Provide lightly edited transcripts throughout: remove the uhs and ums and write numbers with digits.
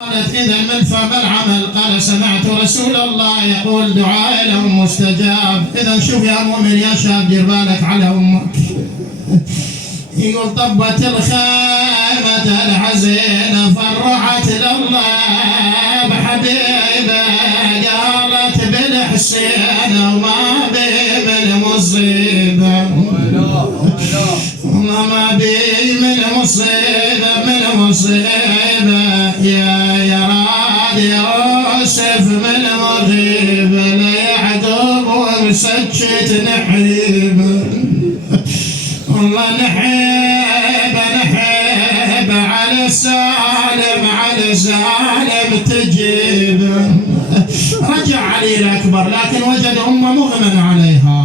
قالت إذا من فما العمل؟ قال سمعت رسول الله يقول دعاء لهم مستجاب. إذا شوف يا مؤمن يا شاب دير بالك على أمك. يقول طبت الخيمة الحزينة فرعت لله بحبيبه قالت بالحسين وما بي من مصيبة وما بي من مصيبة يا راد يوسف من مغيب ليعقوب ومسجد نحيب والله نحيب على سالم تجيب. رجع علي الأكبر لكن وجد أمه مغمى عليها.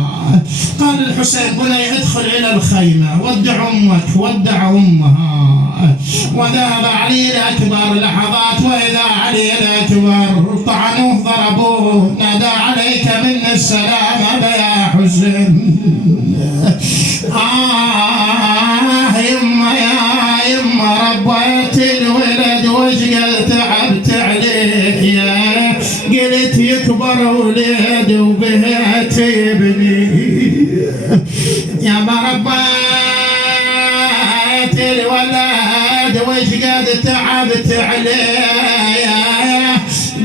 قال الحسين بني ادخل إلى الخيمة ودع أمك ودع أمها. وذهب علي الأكبر لحظات وإذا علي الأكبر طعنوه ضربوه نادى عليك من السلام يا حسين. يما ربيت الولد وش قال تعبت عليه قلت يكبر ولد وبهت يبني يا ما ربيت الولد وش قال تعبت عليه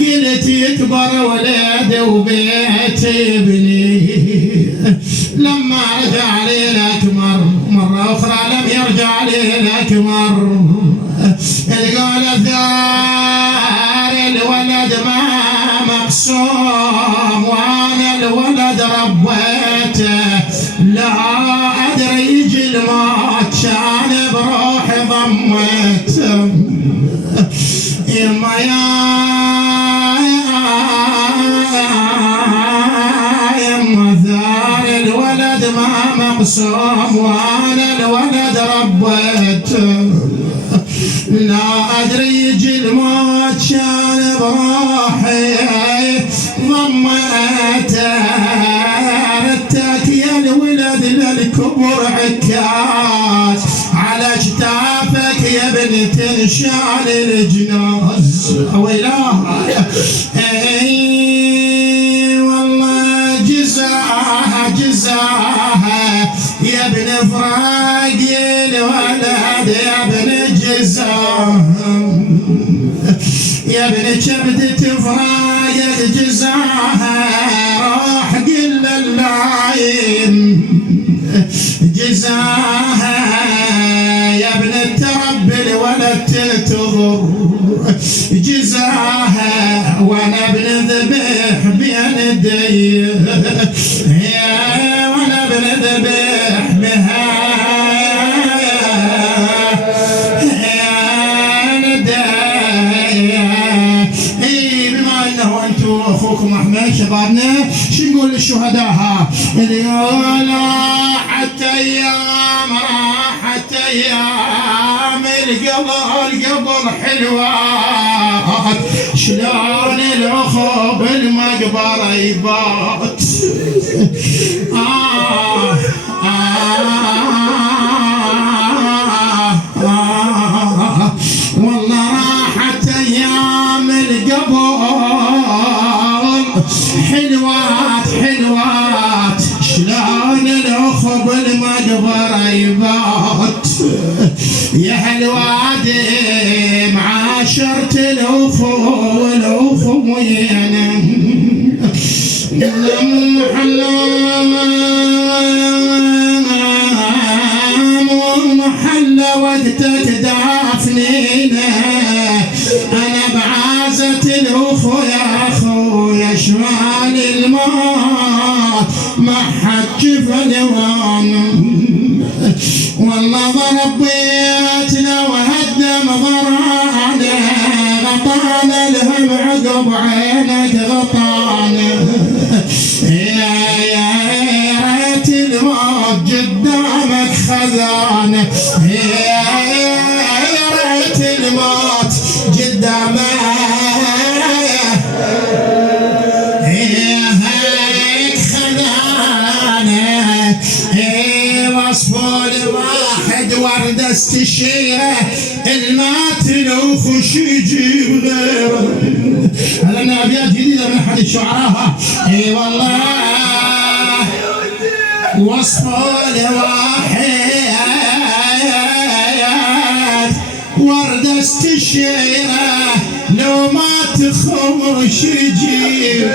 قلت يكبر ولد وبهت يبني. لما رجع لي الأكبر مرة أخرى لم يرجع لي الأكبر يقول الثار الولد ما مقسوم وأنا الولد ربيته لا أدري يجي الموت كان بروحي ضميته. يما يما ثار الولد ما مقسوم وأنا الولد ربيته لا أدري يجي الموت كان بروحي ضميته. ردتك يا الولد للكبر عكاز على اجتافك يا بنت انشال الجناز. ويلاه والله جزاها يا ابن فراق الولد يا ابن جزاها يا ابن كبدة فراق جزاها روح قل اللاين جزاها يا ابن الترب الولد تنتظر جزاها وانا ابن ذبح بين يدي وانا ابن ذبح بها اخوكم احمد شبابنا شو نقول للشهداء اليوم راحت ايام القبر حلوات شلون الاخو بالمقبره يبات. والله راحت ايام القبر حلوات شلون الاخو بالمقبره يبات. يا حلواتي معاشرة الاخو ويانا محلى وقتك دافنينا انا بعازة الاخو يا اخويا شمال الماء ما حد فلوان. والله ضرب بيتنا وهدم ضرانا غطانا الهم عقب عينك غطانا يا ريت الموت قدامك خذانا يا ريت الموت قدامك خذانا. وصفوا الواحد ورد استشيره المات لو خش يجيب غيره. هذا من ابيات جديده من احد الشعراء. اي والله وصفوا لواحد وردة استشيره لو ما تخمش يجيب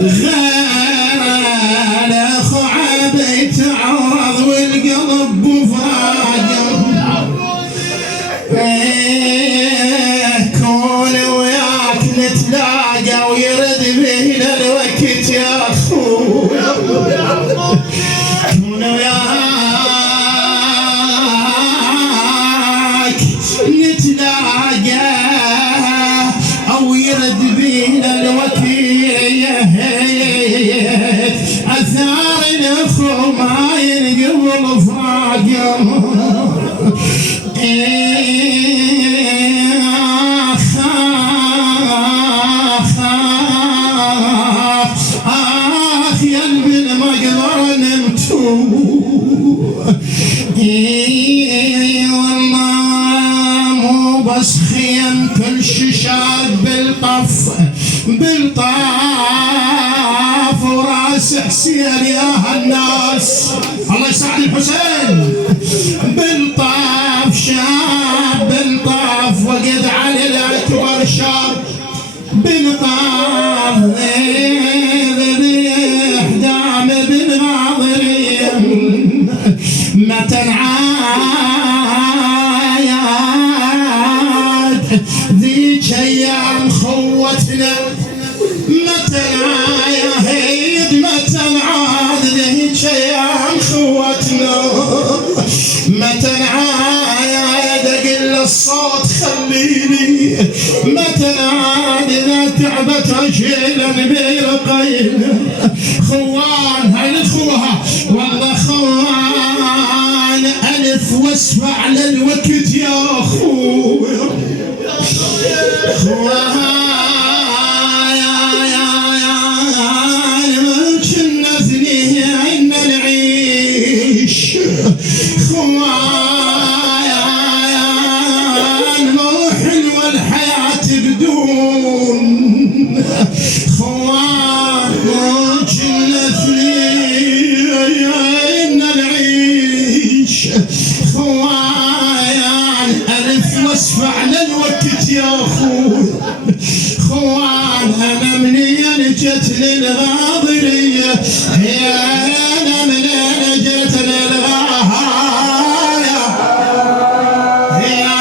غير الاخو عبي تعرض والقلب بفراقه. كون وياك نتلاقى ويرد بينا الوقت يا اخوي. كون وياك نتلاقى او يرد بينا الوقت اثار الاخو ما ينقبل فراقه. يا قلبي ما اقدر نمتو. والله مو بس خيم كل شاشات بالطاف وراس حسين يا هالناس. الله يساعد الحسين. بالطاف شاب بالطاف وقد على الاكبر شاب بالطاف احدام بالناظرين متى نعايد ذيك ايام خوتنا. متى نعايد متى نعاد ذيك ايام خوتنا. متى نعايد اقل الصوت خليني. متى نعاد اذا تعبت اشيلا بيرقين. خوان هاي الاخوه والله خوان الف واسمع للوقت يا اخوي. خوان كنا اثنين نعيش. خوان مو حلوه الحياه بدون. خوان كنا اثنين نعيش. خوان الف واسمع للوقت يا اخوي. خوان انا منين جت للغاضريه. يا انا منين جت للغايه. يا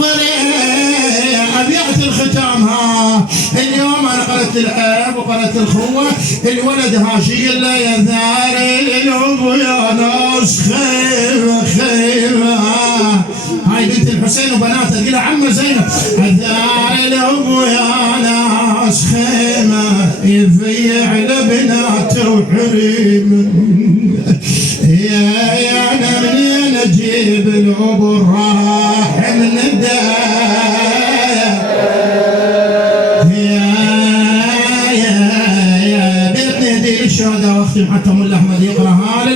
ضريه ابيات الختام. ها اليوم انا قرأت الاب وقرأت الخوه. الولد هاشي له يا ثاري الاب يا ناس خيمه خيمه. هاي بنت الحسين وبناته تقول عمه زينب. ثار الاب يا ناس خيمه يضيع لبناته وحريم. يا انا منين اجيب الاب الراس.